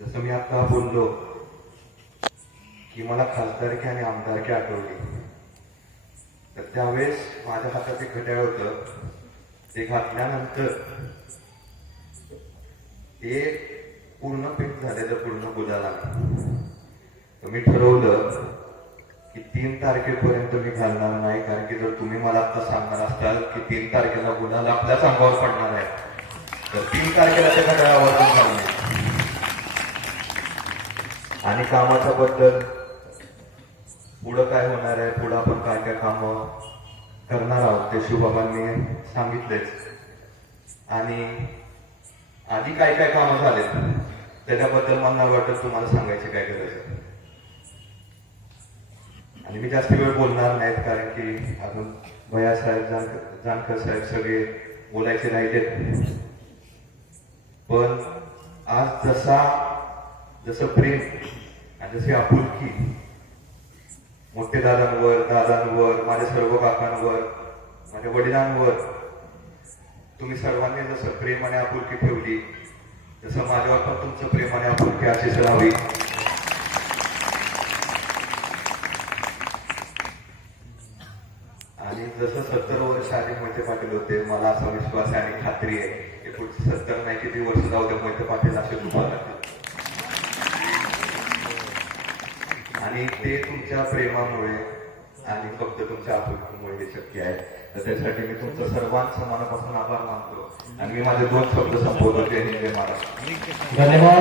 जसं मी आता बोललो की मला खासदारकी आणि आमदारकी आठवली. तर त्यावेळेस माझ्या हातात एक घड्याळ होतं. ते घातल्यानंतर ते पूर्ण पीक झालेलं पूर्ण गुलाला तर मी ठरवलं की तीन तारखेपर्यंत मी घालणार नाही कारण की जर तुम्ही मला आता सांगणार असताल की तीन तारखेला गुन्हा आपल्या अंगावर पडणार आहे. तर तीन तारखेला त्या घड्याळावर आणि कामाच्या बद्दल पुढं काय होणार आहे? पुढं आपण काय काय काम करणार आहोत ते शिवबाबांनी सांगितलेच. आणि आधी काय काय कामं झालेत त्याच्याबद्दल मला वाटत तुम्हाला सांगायची काय गरज आणि मी जास्त वेळ बोलणार नाहीत कारण की अजून भया साहेब जानकर जानकर साहेब सगळे बोलायचे राहिलेत. पण आज जसा जसं प्रेम आणि जशी आपुलकी मोठे दादांवर दादांवर माझ्या सर्व काकांवर माझ्या वडिलांवर तुम्ही सर्वांनी जसं प्रेम आणि आपुलकी ठेवली जसं माझ्यावर पण तुमचं प्रेम आणि आपुलकी अशी राहावी आणि जसं सत्तर वर्ष आधी मोहिते पाटील होते मला असा विश्वास आहे आणि खात्री आहे की पुढचे सत्तर नाही किती वर्ष जाऊ दे मोहिते पाटील असे तुम्हाला आणि ते तुमच्या प्रेमामुळे आणि फक्त तुमच्या आपुलकीमुळे हे शक्य आहे. तर त्यासाठी मी तुमचं सर्वांचं मनापासून आभार मानतो. आणि मी माझे दोन शब्द संबोधतो जय हिंद महाराज धन्यवाद.